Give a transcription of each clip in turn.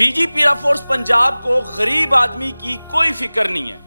D G पीरा force Punjab को गरीब आदमी की कोई फिक्र नहीं है।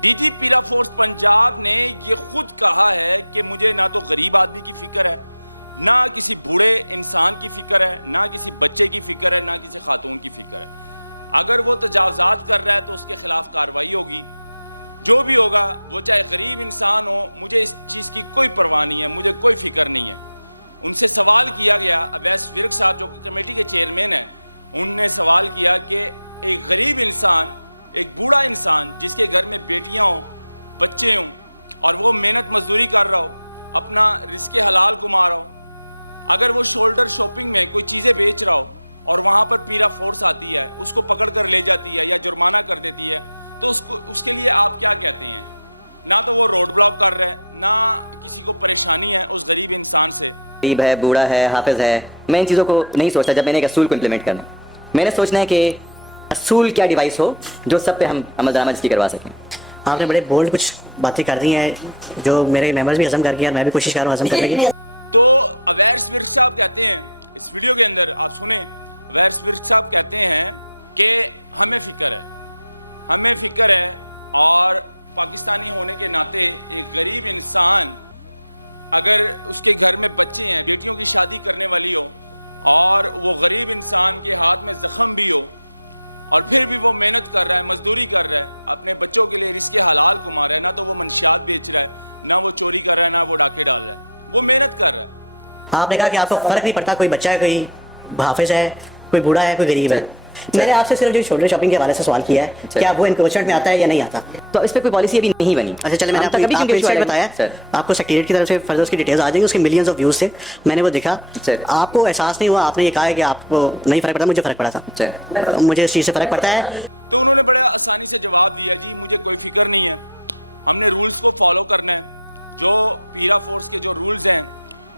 डी जी पीरा फोर्स पंजाब ने ये खुद कहा है कि मुझे ना तो गरीब आदमी की फिक्र है, ना किसी बूढ़े इंसान की फिक्र है, ना किसी बच्चे की फिक्र है, ना किसी खातून की फिक्र है। अगर वो तजावज़ात कर रहा है तो उसके ख़िलाफ़ कार्रवाई होगी। जो भी होगा, वो चाहे गरीब इंसान हो, मुझे इस चीज़ की कोई परवाह नहीं है, मुझे कोई फ़िक्र नहीं है। उनसे सवाल किया गया, अवैस विर्क साहब जो कमेटी के चेयरमैन हैं, उनने सवाल किया कि एक गरीब इंसान, एक बूढ़ा इंसान जिसके घर में बेटियां हों, बच्चे हों और वो मेहनत मजदूरी कर रहा हो, अपना रिस्क हलाल कमा रहा हो, अगर वो शोल्डर शॉपिंग में कोई चीज़ें बेच रहा हो और वहाँ पर पीरा फोर्स आती है, उसको पकड़ कर ले जाती है या जुर्माना कर देती है, तो उसके लिए आप क्या कहते हैं? ना तो वो रोड ब्लॉक कर रहा है, ना किसी को परेशानी है उस गरीब इंसान से। गरीब है, बूढ़ा है, हाफिज है, मैं इन चीज़ों को नहीं सोचता। जब मैंने एक असूल को इम्प्लीमेंट करना, मैंने सोचना है कि असूल क्या डिवाइस हो जो सब पे हम अमल दरामद इसकी करवा सकें। आपने बड़े बोल्ड कुछ बातें कर दी हैं जो मेरे मेंबर्स भी हजम कर गए और मैं भी कोशिश कर रहा हूँ हजम करने की। तो अवैस विर्क साहब कहते हैं इस वीडियो के अंदर, आप सुने, अवैस विर्क साहब कहते हैं कि हमें फ़िक्र है, हमें फ़िक्र है और पाकिस्तानी होने के नाते एक गरीब इंसान अगर उसके घर में बच्चे हैं, बेटियों की शादी करने वाली हो और वो गरीब इंसान के हाथ में ज़ख़म भी हो और फिर भी वो मेहनत कर रहा है, मजदूरी कर रहा है, अपने बच्चों के लिए रिस्क हलाल कमा रहा है, ना तो वो मंशियात बेच रहा है, ना वो चोरी कर रहा है, ना वो डाके डाल रहा है, वो मेहनत कर रहा है। आपने कहा कि आपको फ़र्क नहीं पड़ता कोई बच्चा है, कोई हाफिज है, कोई बूढ़ा है, कोई गरीब है। मैंने आपसे सिर्फ जो शोल्डर शॉपिंग के हवाले से सवाल किया है, क्या वो एनक्रोचमेंट में आता है या नहीं आता? तो इस पर कोई पॉलिसी अभी नहीं बनी। अच्छा चले, मैंने आपको इस साइड बताया, आपको सेक्रेटरीट की तरफ से फर्दर उसकी डिटेल्स आ जाएंगी, उसके मिलियंस ऑफ व्यूज थे, मैंने वो देखा। आपको एहसास नहीं हुआ? आपने ये कहा है कि आपको नहीं फ़र्क पड़ा, मुझे फ़र्क पड़ा था, मुझे इस चीज़ से फ़र्क पड़ता है। तो उन्होंने बड़े आसानी से जवाब दिया, जी मुझे कोई फ़िक्र नहीं है, हमने रूल्स को फॉलो करना है, जो पीरा फोर्स के जो रूल्स हैं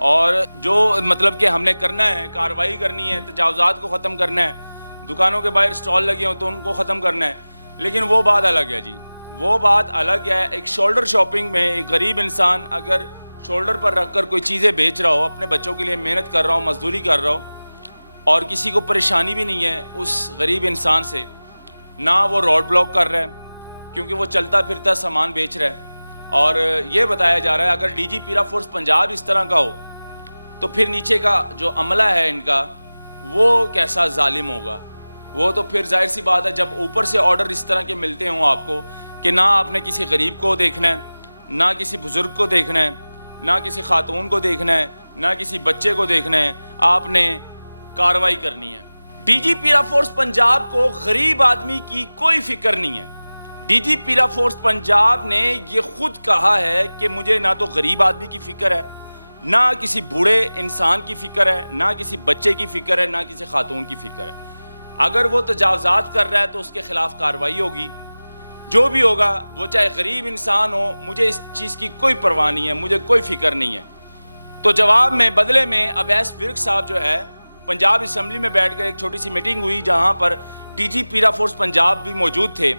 और जो मतलब कि हमने करना है, कार्रवाई करनी है, तजावज़ात को ख़त्म करना है, दुकानों के बाहर स्टॉल लगे हों तो उनको ख़त्म करना है। लेकिन वो बात अलग है जी, वो बात अलग है। एक शोल्डर शॉपिंग में एक गरीब इंसान अगर शोल्डर पर रख कर कोई चीज़ें बेच रहा हो, अपने बच्चों के लिए मेहनत कर रहा हो, मजदूरी कर रहा हो और किसी को परेशानी भी नहीं है उस गरीब इंसान से, ना वो रोड ब्लॉक कर रहा है क्योंकि वो चलता फिरता सामान बेच रहा है। और ये बताया जा रहा है अगर डी जी पीरा फोर्स पंजाब इस तरह का हो तो फिर नीचे का जो अमला है इनका, वो कैसा जालिम होगा। वो तो फिर जाहिर सी बात है, जब ऊपर से ऑर्डर इस तरह के मिलते हों आपको कि ना आपने किसी गरीब को देखना है, ना किसी बुज़ुर्ग को देखना है, ना किसी खातून को देखना है, ना किसी बच्चे को देखना है, आपने कार्रवाई करनी है। डी जी पीरा फोर्स पंजाब को गरीब आदमी की कोई फिक्र नहीं है। डी जी पीरा फोर्स पंजाब ने ये खुद कहा है कि मुझे ना तो गरीब आदमी की फ़िक्र है, ना किसी बूढ़े इंसान की फ़िक्र है, ना किसी बच्चे की फ़िक्र है, ना किसी खातून की फ़िक्र है। अगर वो तजावज़ात कर रहा है तो उसके ख़िलाफ़ कार्रवाई होगी। जो भी होगा, वो चाहे गरीब इंसान हो, मुझे इस चीज़ की कोई परवाह नहीं है, मुझे कोई फ़िक्र नहीं है। तो जवाब में बदले में अवैस विर्क साहब जो है, पंजाब असम्बली में बैठ कर एक छोटी सी मीटिंग हुई जहाँ पर डी जी पीरा फोर्स पंजाब भी मौजूद थे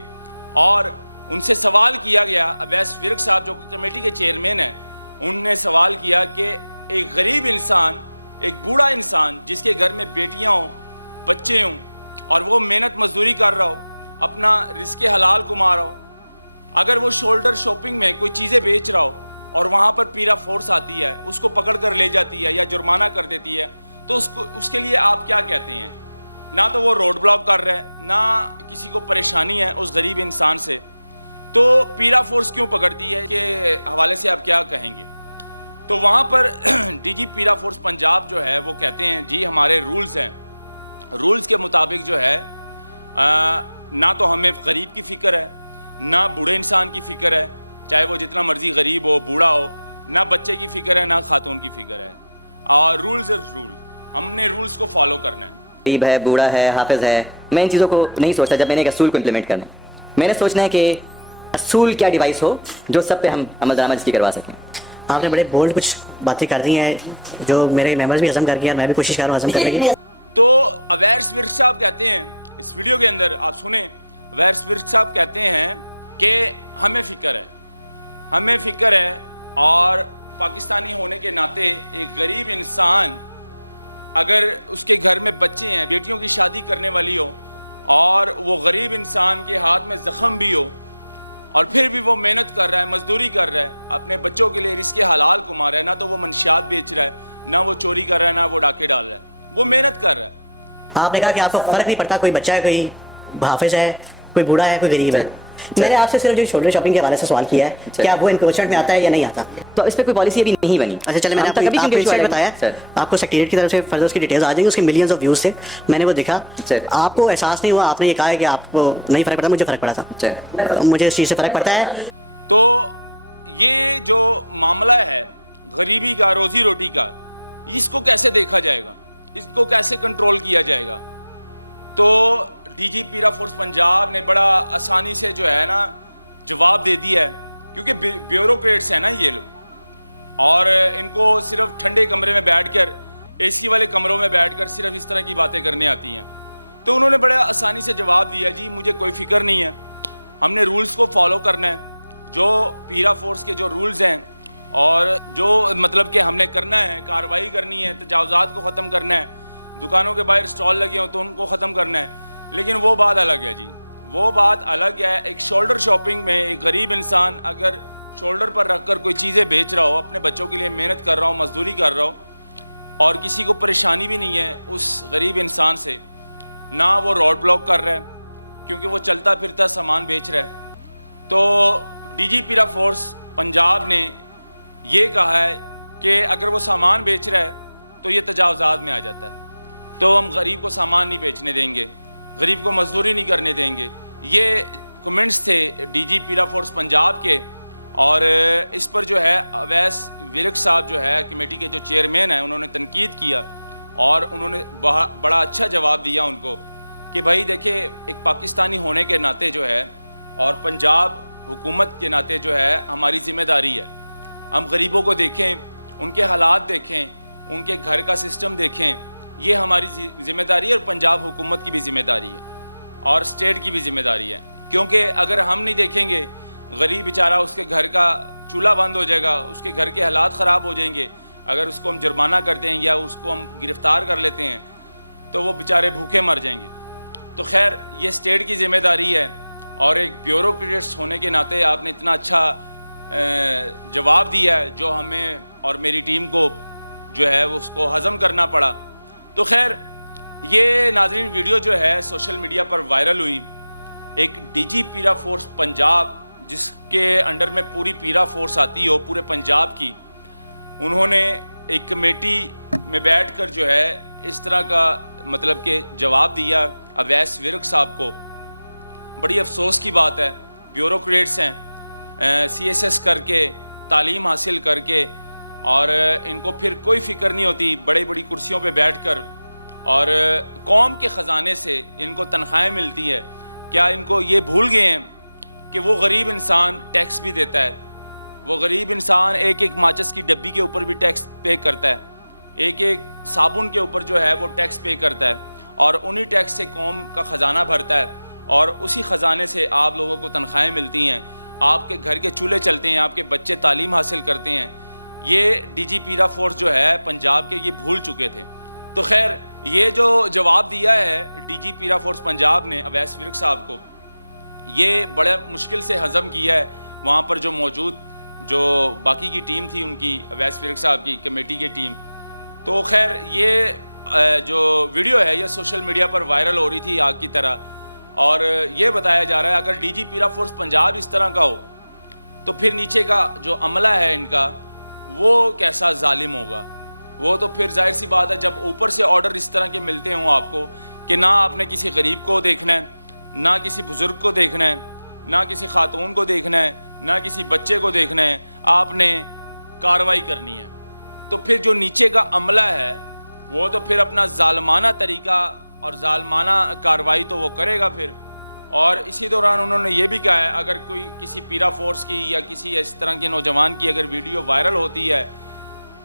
और उनसे सवाल किया गया। अवैस विर्क साहब जो कमेटी के चेयरमैन हैं, उनने सवाल किया कि एक गरीब इंसान, एक बूढ़ा इंसान जिसके घर में बेटियां हों, बच्चे हों और वो मेहनत मजदूरी कर रहा हो, अपना रिस्क हलाल कमा रहा हो, अगर वो शोल्डर शॉपिंग में कोई चीज़ें बेच रहा हो और वहाँ पर पीरा फोर्स आती है, उसको पकड़ कर ले जाती है या जुर्माना कर देती है, तो उसके लिए आप क्या कहते हैं? ना तो वो रोड ब्लॉक कर रहा है, ना किसी को परेशानी है उस गरीब इंसान से, तो पीरा फोर्स क्यों पकड़ती है के हवाले से आप क्या कहेंगे? तो वहाँ पर डी जी पीरा फोर्स पंजाब जो है वो कहते हैं, जी हमारे रूल्स हैं, रूल्स के मुताबिक जो है ना तो हमें गरीब की फ़िक्र है, ना बूढ़े इंसान की फ़िक्र है, चाहे वो जितना मर्ज़ी गरीब हो, बूढ़ा हो, ना बच्चे की फ़िक्र है, ना खातून की फ़िक्र है। और रूल्स इज़ रूल, हमने रूल्स को फॉलो करना है। गरीब है, बूढ़ा है, हाफिज है, मैं इन चीज़ों को नहीं सोचता। जब मैंने एक असूल को इम्प्लीमेंट करना, मैंने सोचना है कि असूल क्या डिवाइस हो जो सब पे हम अमल दरामद इसकी करवा सकें। आपने बड़े बोल्ड कुछ बातें कर दी हैं जो मेरे मेंबर्स भी हजम कर गए और मैं भी कोशिश कर रहा हूँ हजम करने की। तो अवैस विर्क साहब कहते हैं इस वीडियो के अंदर, आप सुने, अवैस विर्क साहब कहते हैं कि हमें फ़िक्र है, हमें फ़िक्र है और पाकिस्तानी होने के नाते एक गरीब इंसान अगर उसके घर में बच्चे हैं, बेटियों की शादी करने वाली हो اور وہ غریب انسان کے ہاتھ میں زخم بھی ہو اور پھر بھی وہ محنت کر رہا ہے, مزدوری کر رہا ہے, اپنے بچوں کے لیے رزق حلال کما رہا ہے, نہ تو وہ منشیات بیچ رہا ہے, نہ وہ چوری کر رہا ہے, نہ وہ ڈاکے ڈال رہا ہے, وہ محنت کر رہا ہے. آپ نے کہا کہ آپ کو فرق نہیں پڑتا کوئی بچہ ہے, کوئی حافظ ہے, کوئی بوڑھا ہے, کوئی غریب ہے. میں نے آپ سے صرف جو شولڈر شاپنگ کے حوالے سے سوال کیا ہے, کیا وہ انکروچمنٹ میں آتا ہے یا نہیں آتا؟ تو اس پہ کوئی پالیسی ابھی نہیں بنی. اچھا چلے, میں نے آپ کو ویب سائٹ بتایا, آپ کو سیکریٹریٹ کی طرف سے فردوس کی ڈیٹیلز آ جائیں گی, اس کے ملینز آف ویوز تھے, میں نے وہ دیکھا. آپ کو احساس نہیں ہوا, آپ نے یہ کہا ہے کہ آپ کو نہیں فرق پڑتا, مجھے فرق پڑا تھا, مجھے اس چیز سے فرق پڑتا ہے. تو یہ جو معاملہ ہے غریبی کا, روزی روٹی کا, اس کو کیسے دیکھا جائے گا, اس کو کیسے کنٹرول کیا جائے گا؟ تو ڈی جی پیرا فورس پنجاب نے بڑا آسانی سے جو ہے نا جواب دے دیا ہے, کیونکہ بیوروکریٹس ہیں نا یہ لوگ, اور ان کو صرف ٹھنڈے کمرے میں بیٹھ کر, اے سی والے کمروں میں بیٹھ کر صرف اس طرح کی باتیں کرنے آتی ہیں. تو انہوں نے بڑے آسانی سے جواب دیا, جی مجھے کوئی فکر نہیں ہے, ہم نے رولز کو فالو کرنا ہے, جو پیرا فورس کے جو رولز ہیں اور جو مطلب کہ ہم نے کرنا ہے, کارروائی کرنی ہے, تجاوزات کو ختم کرنا ہے, دکانوں کے باہر اسٹال لگے ہوں تو ان کو ختم کرنا ہے. لیکن وہ بات الگ ہے جی, وہ بات الگ ہے. ایک شولڈر شاپنگ میں ایک غریب انسان اگر شولڈر پر رکھ کر کوئی چیزیں بیچ رہا ہو, اپنے بچوں کے لیے محنت کر رہا ہو, مزدوری کر رہا ہو, اور کسی کو پریشانی بھی نہیں ہے اس غریب انسان سے, نہ وہ روڈ بلاک کر رہا ہے کیونکہ وہ چلتا پھرتا سامان بیچ رہا ہے. تو ڈی جی پیرا فورس پنجاب نے یہ کہا ہے کہ اگر وہ سامان بیچ رہا ہے تو یہ تجاوزات میں آ جاتا ہے, تو ہم غریب کو سامان نہیں بیچنے دیں گے, غریب کو مزدوری نہیں کرنے دیں گے. یہ کمنٹس تھے ڈی جی پیرا فورس پنجاب کے, اور اس پر جو ہے اویس ورک صاحب جو ہے کمیٹی کے جو چیئرمین ہیں, انہوں نے تنقید کیا اور انہوں نے بڑا اچھا جواب دیا ان کو کہ بھائی دیکھیں, ایک پاکستانی ہونے کے ناطے جو ہے اور پنجاب حکومت کے ناطے جو ہے ہماری ذمہ داری ہے, ہم غریبوں کو دیکھیں, ان کے حالات دیکھیں, ان کے گھر کا سسٹم دیکھیں, یہ ہماری ذمہ داری ہے, اور پنجاب حکومت کی بھی ذمہ داری ہے اور اسٹیٹ کی بھی ذمہ داری ہے. کیونکہ اگر ہم نہیں دیکھیں گے, غریب بیچارہ اس کے گھر کا چولہا بند ہو جائے گا, اس کے گھر کے حالات خراب ہو جائیں گے. اگر اس کو ہم جرمانہ کرتے ہیں یا اس کو ہم گرفتار کر لیتے ہیں تو وہ بیچارے بھوکے مر جائیں گے. تو خیر یہ اسٹیٹ کی ذمہ داری ہے, اور ایک بیوروکریٹس ہونے کے ناطے آپ نے اتنا اچھا جواب دیا ہے جو ہمیں اور میری ٹیم کو جو ہے اس کو ہضم کرنا پڑا. تو خیر یہ ناظرین ویڈیو جو ہے سوشل میڈیا پر وائرل ہوئی, ایک ڈی جی پیرا فورس پنجاب جس کے انڈر میں پوری پیرا فورس آتی ہو پورے پنجاب کی, انہوں نے ایک کمیٹی میں بیٹھ کر جو ہے اس طرح کا مطلب کہ جواب دیا اویس ورک صاحب کو. بڑی افسوس کی بات ہے, بیوروکریٹس ہیں, سی ایس ایس کر کے, تعلیم حاصل کر کے, اور ان کو پھر کوئی فکر نہیں ہوتی, بڑی بڑی کرسیوں پہ بیٹھ کر, اور قوم کے خزانے سے ان کو تنخواہیں ملتی ہے. کیا ان کو یہ بھول گئے ہیں کہ وہ غریب انسان ٹیکس بھی دیتا ہے, وہ غریب انسان ایک ایک ماچس کی ڈبی کے اوپر بھی ٹیکس پے کرتا ہے, ایک ایک صابن کے اوپر جو ہے وہ ٹیکس پے کرتا ہے, اور انہی ٹیکس سے قوم کا خزانہ بھرتا ہے, اور اسی خزانے سے آپ لوگوں کو تنخواہیں ملتی ہیں, آپ کے گھر کے چولہے چلتے ہیں, آپ کے بچے تعلیم حاصل کرتے ہیں. یہ ڈی جی پیرا فورس جو ہے پنجاب کے یہ بھول چکے تھے. تو خیر یہ جو جواب دیا ہے ڈی جی پیرا فورس پنجاب نے اویس ورک صاحب کو, یہ بڑے مشکل سے ہضم کیا ہے وہاں پر جو موجود جو باقی کی ٹیم تھی ان کی, اویس ورک صاحب کی کمیٹی کی ٹیم. تو خیر یہ جو ویڈیو ہے یہ سوشل میڈیا پر وائرل ہو رہی تھی آگ کی طرح, اور یہ بتایا جا رہا ہے اگر ڈی جی پیرا فورس پنجاب اس طرح کا ہو تو پھر نیچے کا جو عملہ ہے ان کا وہ کیسا ظالم ہوگا. وہ تو پھر ظاہر سی بات ہے جب اوپر سے آرڈر اس طرح کے ملتے ہوں آپ کو کہ نہ آپ نے کسی غریب کو دیکھنا ہے, نہ کسی بزرگ کو دیکھنا ہے, نہ کسی خاتون کو دیکھنا ہے, نہ کسی بچے کو دیکھنا ہے, آپ نے کارروائی کرنی ہے, تو پھر جو نیچے کا عملہ ہے وہ تو پھر اپنا ظالمانہ طریقہ اور ظالمانہ کارروائی تو وہ کرے گا پھر. اور اسی دوران انہوں نے یہ بھی کہا ہے اگر کوئی کسی پیرا فورس کی یا کسی اس طرح کے نوجوان کی اگر ویڈیو وائرل ہوتی ہے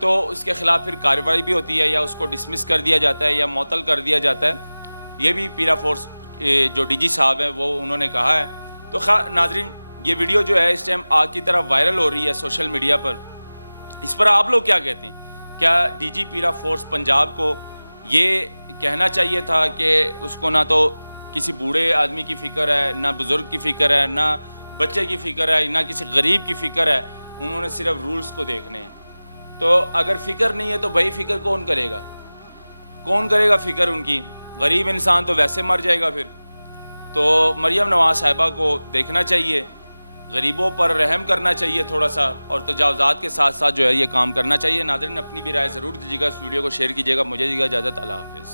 تو اس کے خلاف پھر کارروائی بھی ہوتی ہے, یا اس کو ڈسمس کر دیا جاتا ہے یا معطل کر دیا جاتا ہے. یہ بھی پیرا فورس جو ڈی جی صاحب ہیں وہ انہوں نے کہا ہے. تو ناظرین یہ ویڈیو جو ہے اس ٹائم آگ کی طرح وائرل ہو رہی ہے سوشل میڈیا پر, اس پر آپ لوگ کیا کہتے ہیں؟ کیا ڈی جی پیرا فورس پنجاب کو یہ کہنا چاہیے تھا کہ اس کو نہ تو کسی بوڑھے آدمی کی فکر ہے، نہ بزرگ کی فکر ہے، نہ بچے کی فکر ہے، نہ کسی غریب کی فکر ہے. انہوں نے صرف رولز کو دیکھنے ہیں. تو اگر فکر نہیں ہے تو بھائی فکر کون کرے گا؟ کون کرے گا فکر ان کی؟ غریب انسان تو ویسے مر جائے گا پھر. تو مریم نواز صاحبہ کو دیکھنا چاہیے، غریبوں پر رحم کرنا چاہیے تھوڑا سا، اور تجاوزات کے ساتھ ساتھ جو ہے یہ کام کرنا چاہیے. ناظرین اپنی بھی رائے ضرور دیجیے گا، اس ویڈیو کو شیئر کیجیے گا. مجھے دیجیے گا اجازت. اللہ حافظ.